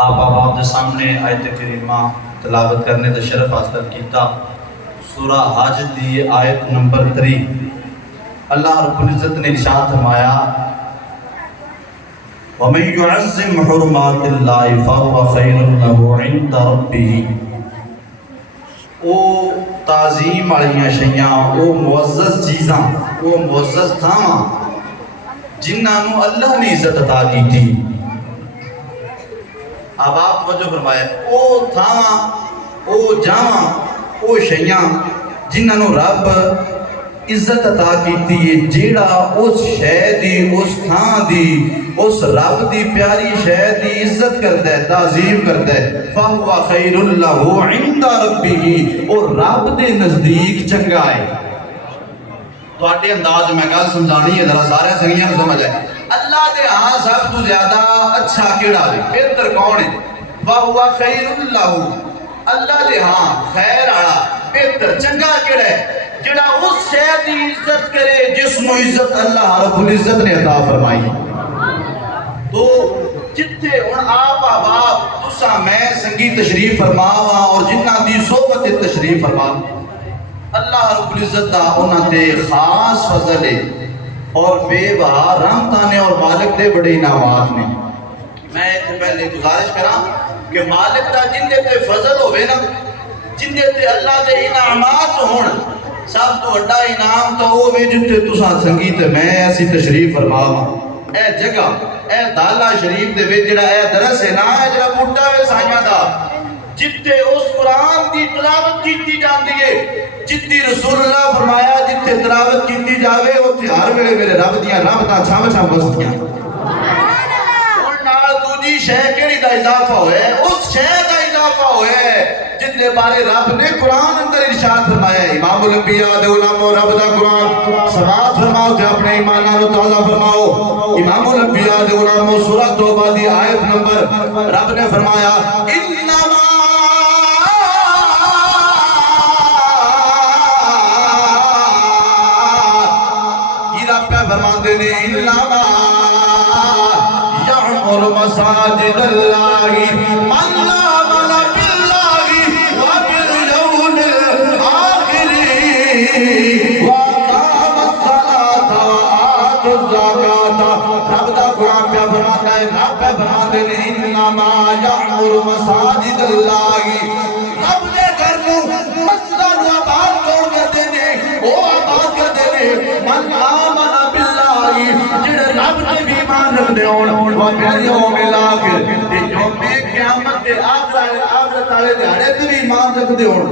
آپ آپ کے سامنے آیت کریمہ تلاوت کرنے کا شرف حاصل کیتا سورہ حج دی آیت نمبر 3۔ اللہ رب العزت نے ارشاد فرمایا وَمَن يُعَظِّمْ حُرُمَاتِ اللَّهِ فَهُوَ خَيْرٌ لَهُ عِندَ رَبِّهِ۔ او تعظیم والیاں شیاں، او معزز چیزاں، او معزز تھاواں جنہاں نو اللہ نے عزت عطا کی تھی۔ اب آپ توجہ فرمائے، او تھاواں، او جاواں، او شیاں جنہاں نو رب عزت عطا کیتی ہے، جیڑا اس شے دی، اس تھاں دی، اس رب دی پیاری شے دی عزت کرتا ہے، تعظیم کرتا ہے، فَهُوَ خَيْرٌ لَهُ عِنْدَ رَبِّهِ، اور رب دے نزدیک چنگا ہے۔ تو آٹے انداز میں گل سمجھانی ہے، ذرا سارے سنگیاں سمجھ آئے۔ اللہ دے ہاں سب تو زیادہ اچھا کیڑا ہے، بہتر کون ہے؟ فَهُوَ خَيْرٌ لَهُ، اللہ دے ہاں خیر آڑا بہتر چنگا کیڑا ہے جڑا اس شے دی عزت کرے جس نو عزت اللہ رب العزت نے عطا فرمائی۔ تو جتھے ہن آپ احباب تساں میں سنگی تشریف فرماواں اور جنہاں دی صحبت تشریف فرما، اللہ رب العزت دا انہاں تے خاص فضل ہے اور بے بہا رحمتاں نے اور مالک دے بڑے انعامات نے۔ میں اتنے پہلے گزارش کراں کہ مالک دا جن دے تے فضل ہوئے نا، جن دے تے اللہ دے انعامات ہون، سب تو بڑا انعام تو وہ بھی جتے تساں سنگیت میں ایسی تشریف فرماواں۔ اے جگہ اے دالا شریف دے وچ جڑا اے درس ہے نا، جڑا بوٹا وے سائیاں دا، جتے اس قرآن دی تلاوت کیتی جاندی ہے، جتی رسول اللہ فرمایا جتے تلاوت کیتی جاوے اوتھے ہر ویلے میرے رب دیاں رحمتاں چھم چھم بسدیاں۔ اور نال دوجی شے کیڑی دا اضافہ ہوئے، اس شے دا اضافہ ہوئے جن دے بارے رب نے قرآن اندر ارشاد فرمایا ہے۔ امام الانبیاء دے علماء رب دا قرآن سماعت فرماؤ تے اپنے ایماناں نو تازہ فرماؤ۔ امام الانبیاء دے علماء سورہ توبہ دی آیت نمبر رب نے فرمایا انما یہ رب کا فرماتے نے انما یعمر مساجد اللہ من آمن باللہ وبالیوم الآخر وقام الصلاة وآت الزکاة۔ رب دا قرآن پہ فرماتا ہے، رب پہ فرماتے ہیں انما یعمر مساجد اللہ، رب نے گھر نو مسجد نو آباد کرتے ہیں، وہ آباد کرتے ہیں من آمن باللہ، جڑے رب نے بھی ایمان رکھتے ہون، وبالیوم الآخر، یوم قیامت دے آخرت والے دہاڑے تے بھی ایمان رکھتے ہون،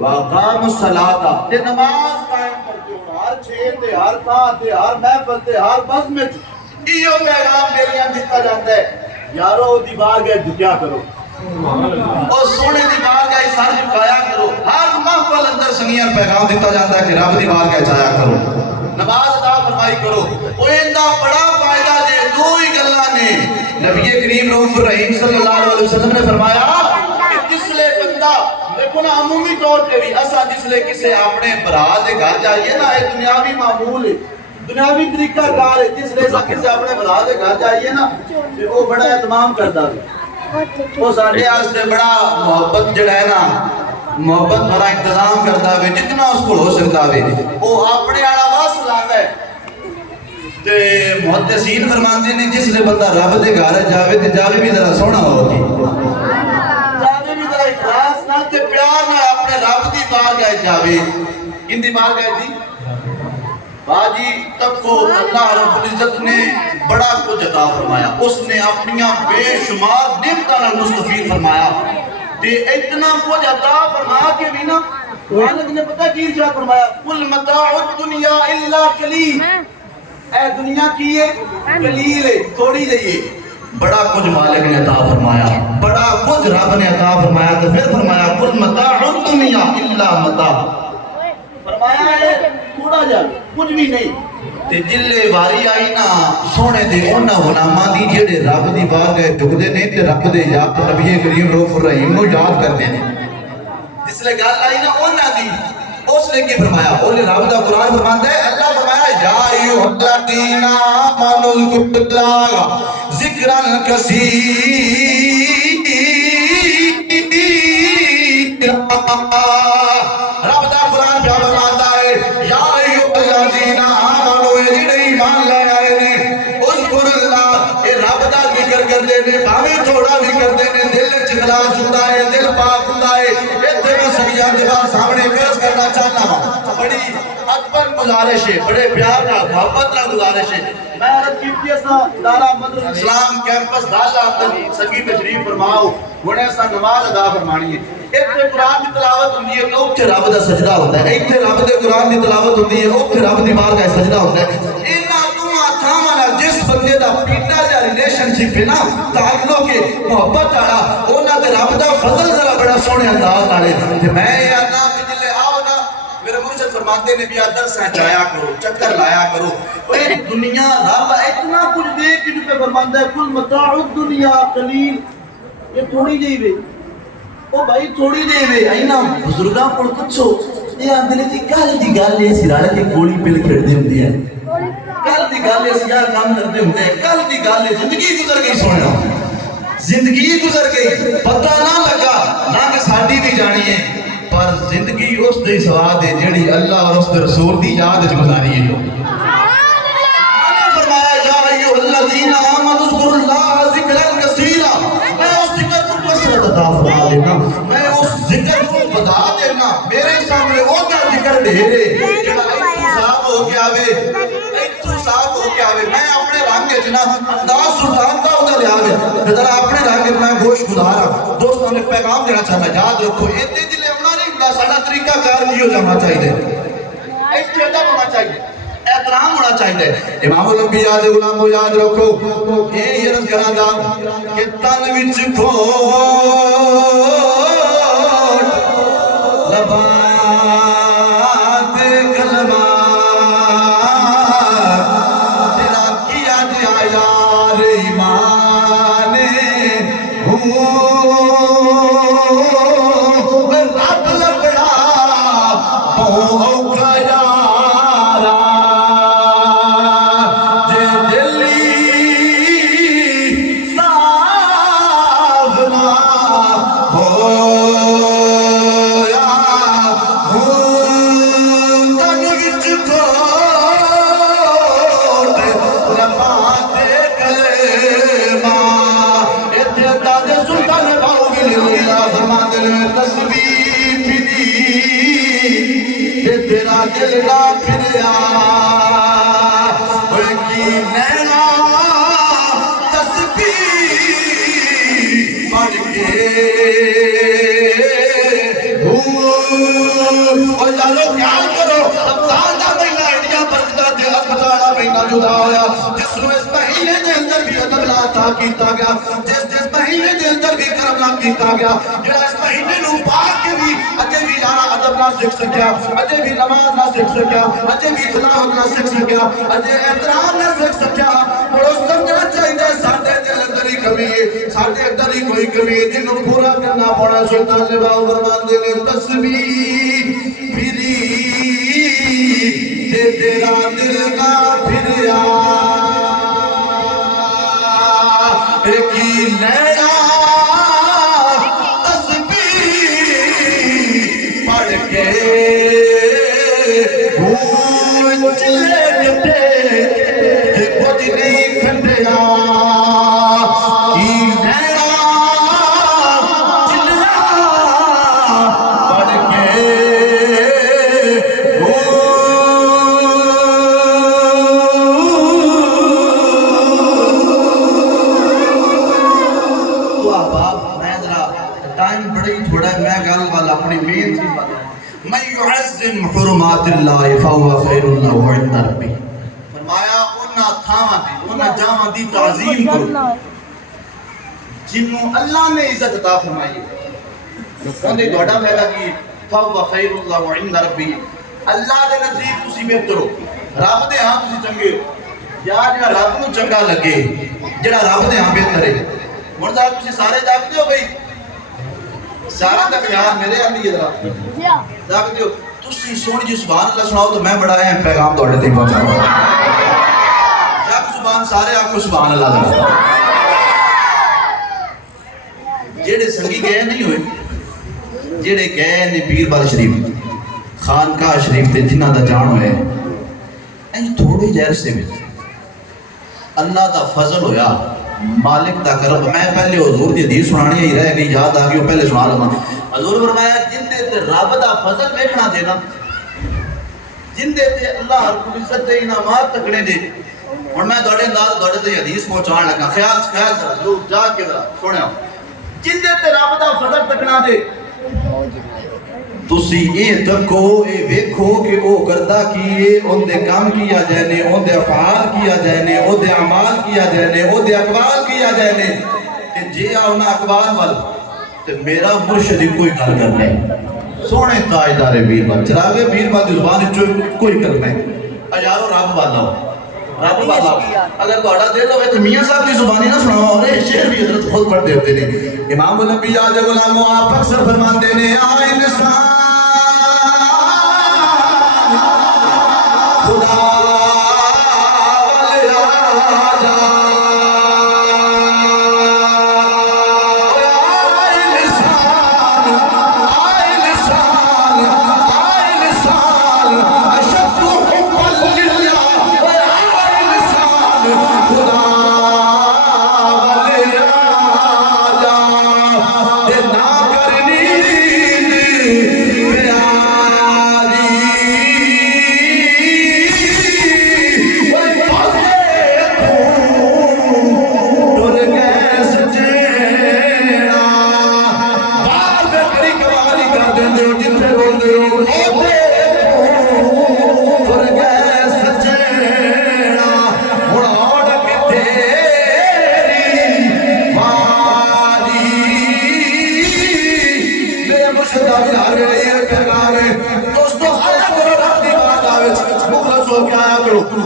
وقام الصلاۃ تے نماز قائم کرتے ہون، ہر چھے تے ہر تھاں تے ہر محفل تے ہر بزم وچ ایو پیغام میریاں دتا جاتا ہے، یارو دی بارگاہ جھکیا کرو اور سونے دی بارگاہ سر جھکایا کرو۔ ہر محفل اندر سنگیاں پیغام دتا جاتا ہے کہ رب دی بارگاہ جایا کرو، نماز ادا فرمائی کرو۔ وہ اندا بڑا فائدہ دے دو ہی گلاں نے۔ نبی کریم رؤوف الرحیم صلی اللہ علیہ وسلم نے فرمایا کہ جس لے بندہ دیکھو نا عمومی طور پہ بھی اساں جس لے کسے اپنے برا دے گھر جائیے نا، یہ دنیاوی معمول ہے، دنیاوی طریقہ کار ہے، جس لے کسے اپنے برا دے گھر جائیے نا تے وہ بڑا اہتمام کردا ہے، وہ ساڈے واسطے بڑا محبت جڑا ہے نا، محبت بڑا انتظام کرتا ہے، جتنا اس کو ہو سکتا ہے وہ اپنے والا واس لاتا ہے۔ تے محدثین فرماتے ہیں جس لے بندہ رب دے گھر جاوے تے جاوے بھی ذرا سونا ہوگی، جاوے بھی ذرا اخلاص نہ تے پیار نہ اپنے رب دی بارگاہ جاوے۔ ان دی بارگاہ دی باجی تب کو اللہ رب العزت نے بڑا کچھ عطا فرمایا، اس نے اپنیاں بے شمار نعمتاں نال مستفید فرمایا تے اتنا کچھ عطا فرما کے بھی نا مالک نے پتہ کی ارشاد فرمایا قل متاع الدنیا الا قلیل، اے دنیا کی ہے قلیل ہے، تھوڑی جہی ہے۔ بڑا کچھ مالک نے عطا فرمایا، بڑا کچھ رب نے عطا فرمایا، تو پھر فرمایا قل متاع الدنیا الا متاع، فرمایا ہے تھوڑا جا کچھ بھی نہیں۔ تے جلے واری آئی نا سونے دے انہاں غلاماں دی جڑے رب دی بارگاہ جھکدے نے تے رب دے یاد نبی کریم رؤوف الرحیم نو یاد کردے نے، جس لے گل آئی نا انہاں دی، اس نے کی فرمایا، انہیں رب دا قرآن فرماتا ہے، اللہ فرمایا یا ایھا الذین آمنوا اذکروا اللہ ذکرا کثیرا رب دا قرآن پیا فرماتا ہے یا ایھا آمنو جڑے ایمان لے آئے نے اذکر اللہ اے رب دا ذکر کردے نے بھاویں تھوڑا بھی کردے نے دل وچ اخلاص ہوندا ہے دل پاک ہوندا ہے ایتھے میں سبیاں دے بعد سامنے عرض کرنا چاہنا وا بڑی اکبر گزارش ہے بڑے پیار نال محبت نال گزارش ہے میں عرض کیتی اسا ادارہ مدرسہ اسلام کیمپس ڈالا اندر سنگی تشریف فرماؤ ہنے اسا نماز ادا فرمانی ہے ایتھے قرآن دی تلاوت ہوندی ہے اوتھے رب دا سجدہ ہوندا ہے ایتھے رب دے قرآن دی تلاوت ہوندی ہے اوتھے رب دی بارگاہ سجدہ ہوندا ہے انہاں دوواں تھاواں نال جس بندے دا پیٹا جا ریلیشن شپ ہے نا تعلق ہے محبت والا انہاں تے رب دا فضل ذرا بڑا سونے انداز نال ہے تے میں اے اللہ کہ جلے آؤ نا میرے مرشد فرماتے نے بھی درساں جایا کرو چکر لایا کرو اے دنیا رب اتنا کچھ دے کہ جو پہ فرماندا ہے کل متاع الدنیا قلیل یہ تھوڑی جئی وے او بھائی تھوڑی دے وے اینا بزرگاں کول پوچھو اے اندر دی گل اے سرا کے گولی پل کھڑدی ہوندی ہے کل دی گل اے سیا کام کردے ہوندے ہیں کل دی گل اے زندگی گزر گئی سونا زندگی گزر گئی پتہ نہ لگا نہ کہ ساڈی بھی جانی ہے پر زندگی اس دے سواد ہے جڑی اللہ اور اس دے رسول دی یاد وچ گزاری ہے فرمایا یا ایھا الذین آمنوا اذکروا اللہ ذکرا کثیرا میں اس ذکر کو کثرت عطا فرما دینا میں اس ذکر کو بتا دینا میرے سامنے وہ کا ذکر ڈھیرے جڑا ایتھوں صاف ہو کے آوے ایتھوں صاف ہو کے آوے میں اپنے رنگ وچ نا انداز سلطان دا اودہ لے آوے ذرا اپنے رنگ وچ میں گوش گزارا دوستوں نے پیغام دینا چاہتا یاد رکھو ایتھے جلے ہونا نہیں ہوندا ساڈا طریقہ کار نہیں ہو جانا چاہیے ایتھے ادب ہونا چاہیے احترام ہونا چاہیے امام الانبیاء دے غلامو یاد رکھو یہ عرض کراں گا کہ تن وچ کھوٹ لباں تے کلمہ تیرا کیا دیا یار ایمان رب لگڑا بہو گیا تیرا دل نہ پھریا ہوئے کی نینا تسبیح پڑھ کے اور جانو خیال کرو رمضان دا مہینہ انڈیا برکتہ دے اسپتالا مہینہ جدا ہویا جس نو اس مہینے دے اندر بھی ادب لا عطا کیتا گیا جس مہینے دے اندر بھی کرم لا کیتا گیا جڑا اس مہینے نو پاک کے بھی اجے بھی لانا ادب نہ سکھ سکیا اجے بھی نماز نہ سکھ سکیا اجے بھی تلاوت نہ سکھ سکیا اجے احترام نہ سکھ سکیا اور سمجھنا چاہیے ساڈے دل اندر ہی کمی ہے ساڈے اندر ہی کوئی کمی ہے جنوں پورا کرنا پڑا سلطان لباؤ فرماندے نے تسبیح پھری تے تیرا دل نہ پھریا کی نینا چلے گٹے کچھ نہیں کھنڈیا کی نینا چلیا پڑھ کے تو احباب میں ذرا ٹائم بڑی تھوڑا ہے میں گل والا اپنی مین چیز بتا من يعظم حرمات اللہ فهو خیر اللہ عند ربی فرمایا انہاں تھاواں دی انہاں جاواں دی تعظیم کرو جنوں اللہ نے عزت عطا فرمائی ہے کہندے تہاڈا فائدہ کی فهو خیر اللہ عند ربی اللہ دے نزدیک تسی بہتر ہو رب دے ہاں تسی چنگے ہو یا جڑا رب نوں چنگا لگے جڑا رب دے ہاں بہتر ہے ہن صاحب تسی سارے جاگدے ہو بھئی سارا دا خیال میرے آندی ہے ذرا جاگدے ہو تسی سونی جی سبحان اللہ سناؤ تو میں بڑا اہم پیغام تواڈے تک پہنچاؤں گا جگ زبان سارے آپ کو سبحان اللہ ذرا جڑے سنگی گئے نہیں ہوئے جڑے گئے نے پیر بال شریف خانقاہ شریف تے جنہ دا جان ہوئے تھوڑی جہر سے بھی اللہ دا فضل ہویا مالک دا کرم. میں پہلے حضور دی حدیث سنانی ہی رہ گئی یاد آ گئی پہلے سنا لما. حضور فرمایا جن دے تے رب دا فضل ویکھنا دینا جن دے تے اللہ رب العزت دے انعامات تکنے دے. ہن میں تواڈے نال تواڈے تے حدیث پہنچان لگا خیال لوگ جا کے سنیا جن دے تے رب دا فضل تکنا دے تسی یہ تکو یہ ویکھو کہ او کردا کیے اون دے کام کیا جائے اون دے افعال کیا جائے اون دے اعمال کیا جائے اون دے اقوال کیا جائے کہ جے آنا اقوال وال تے میرا مرشد کوئی گل کرنے سونے تاجدار پیر بال چراغے پیر بال دی زبان وچوں کوئی کلمہ یارو رب والا رب والا اگر تہاڈا دل ہوے تے میاں صاحب دی زبانی نہ سناؤ اور یہ شعر بھی حضرت خود پڑھتے ہوتے نے. امام الانبیاء دے غلام آپ اکثر فرماندے نے آ انسان خدا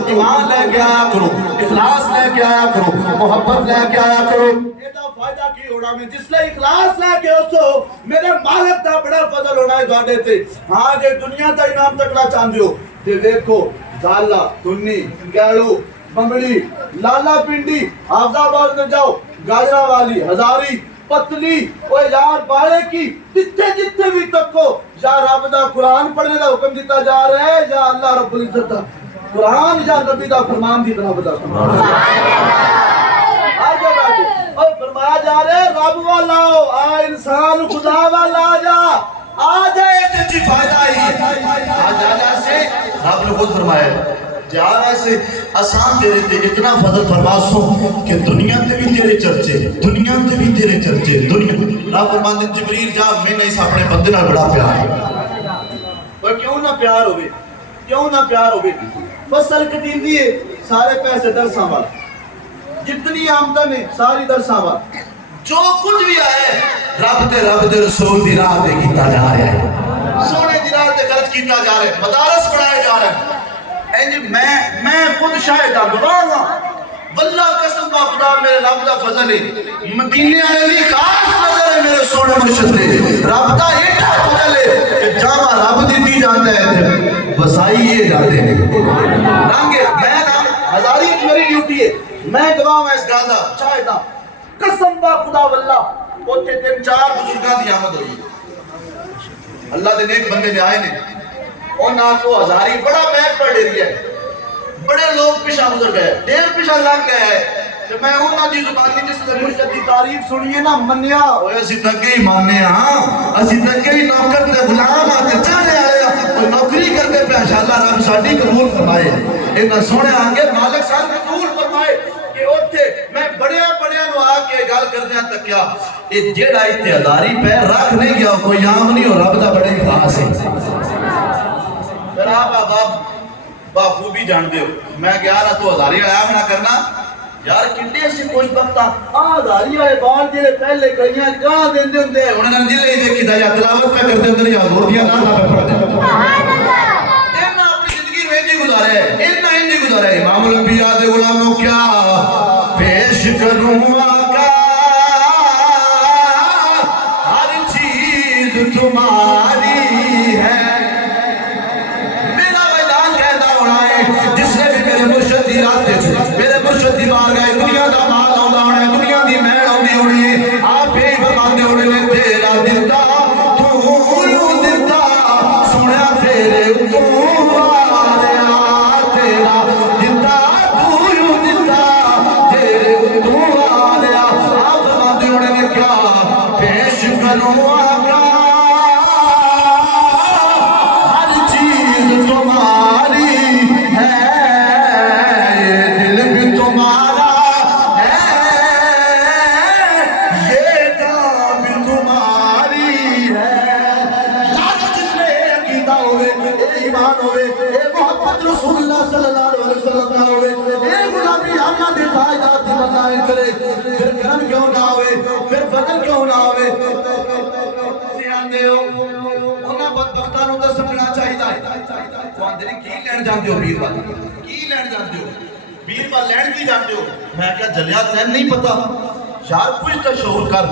ایمان لے کے آیا کرو اخلاص لے کے آیا کرو محبت لے کے آیا کرو. ایڈا فائدہ کی ہونا میں جس لئے اخلاص لے کے اسو میرے مالک دا بڑا فضل ہونا ہے داڑے تے. ہاں جے دنیا دا انعام تکنا چاہندے ہو تے دیکھو دالا تنی گیڑو بنگڑی لالا پنڈی حافظ آباد میں جاؤ گاجرہ والی ہزاری پتلی اوے یار بارے کی جتھے جتھے بھی تکو یا رب دا قرآن پڑھنے دا حکم دیتا جا رہا ہے یا اللہ رب العزت دا قرآن یا نبی دا فرمان دی طرح بتا آگے بیٹھے اور فرمایا جا رہا ہے رب والا آ انسان خدا والا آ جائے سچی فائدہ ہی آ جا سے رب نے خود فرمایا جا ایسے آسان تیرے تے اتنا فضل فرما سو کہ دنیا تے بھی تیرے چرچے دنیا تے بھی تیرے چرچے دنیا رب فرماتے جبریل جا میں نے اس اپنے بندے نال بڑا پیار ہے. پر کیوں نہ پیار ہوئے کیوں نہ پیار ہوئے فصل کٹین دیئے سارے پیسے درساں وال جتنی آمدن ہے ساری درساں وال جو کچھ بھی آئے رب دے رسول دی راہ دے کیتا جا رہا ہے سونے دی راہ دے خرچ کیتا جا رہا ہے مدارس بنائے جا رہے ہیں. میں خود شاہدہ گواہاں واللہ قسم با خدا میرے رب دا فضل ہے مدینے والے دی خاص نظر ہے میرے سونے مرشد نے رب دا ایڈا فضل ہے کہ جاواں رب دتی جاندا ہے وسائی یہ جاندے نے رنگے میں نا ہزاری میری ڈیوٹی ہے میں گواہ ہوں اس گل دا شاہدہ قسم با خدا واللہ اوتھے 3-4 بزرگاں دی آمد ہوئی اللہ دے نیک بندے آئے نے اور نہ کو ہزاری بڑا بیگ پڑھ رہی ہے بڑے لوگ پیشہ گزر گئے دیر پیشہ لگ گئے کہ میں انہاں دی زبانی جس نے مرشد دی تعریف سنیے نا منیا اوے اسی تک ہی ماننے ہاں اسی تک ہی نوکر تے غلام آتے چاہنے آیا اور نوکری کرتے پہ انشاءاللہ رب ساڈی قبول فرمائے انہاں سونے آنگے مالک صاحب قبول فرمائے کہ اوتھے میں بڑے نو آ کے گل کردیاں تک کیا یہ جیڑا ایتھے ہزاری پہ رکھ نہیں گیا کوئی عام نہیں ہو رب دا بڑے خاص ہے. پھر آپ خوبی جان دے ہو میں گیا رہا تو ہزاری آیا نہ کرنا یار کتنے سے کوئی وقت ہزاری آئے بال جیلے پہلے کئیاں کہاں دیں دے ہوندے انہوں نے جلے ہی دیکھی تھا یا تلاوت میں کرتے ہوندے یا زور دیا نہ پہ پڑھ دے انہاں اپنی زندگی میں نہیں گزارے انہاں ہی نہیں گزارے. امام الانبیاء دے غلاموں کیا پیش کروں آقا ہر چیز تمہاری ہے میرے مرشد دی بار گئے دنیا دا مال آندا ہونا دنیا دی محل آندی ہونی آپ ہی فرماندے ہونے تیرا دتا تو بنو آقا ہر چیز تمہاری ہے یہ دل بھی تمہارا ہے یہ جان بھی تمہاری ہے جس نے عقیدہ ہوئے ایمان ہوئے محمد رسول اللہ صلی اللہ علیہ وسلم ہوئے غلامی اللہ دے تاجدار دی بتائیں کرے پھر کرم کیوں نہ ہوئے پھر فضل کیوں نہ ہوئے سیان دے ہو انہاں بدبختانوں دا سمجھنا چاہیے تو آندھے کی لین جاندے ہو بیر بال کی لین جاندے ہو بیر بال لین کی جاندے ہو میں کہا جلیا تین نہیں پتا یار کچھ تا شعور کر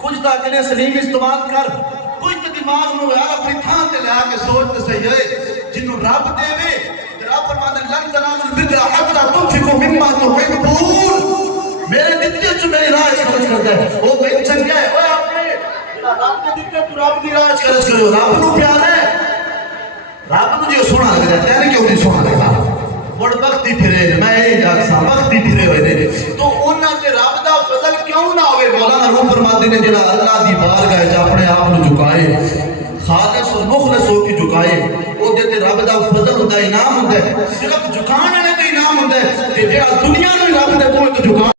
کچھ تا اکلے سلیم استعمال کر کچھ تا دماغ میں یار اپنی تھان تے لے آکے سوچ تے صحیح ہے جنہوں رب دے وے رب فرماتا ہے لن تنالوا البر حتى تنفقوا مما تحبون میرے دتے چ میری راہ خرچ کرتا ہے وہ بہت چنگا ہے اوے آپ نے رب کے دتے تو رب دی راہ خرچ کرو رب نو پیار ہے رب نو جو سونا لگدا ہے تیرے کیوں نہیں سونا لگدا بڑ بختی پھرے میں اے جاگ سا بختی پھرے ہوئے نے تو انہاں تے رب دا فضل کیوں نہ ہوئے مولانا روح فرماتے نے جڑا اللہ دی بارگاہ وچ اپنے آپ نو جھکائے خالص اور مخلص ہو کے جھکائے وہ دیتے رب دا فضل ہوتا انعام ہوتا ہے صرف جھکانے والے تے انعام ہوتا ہے کہ جڑا دنیا نو رب دے کوئی تو جھکا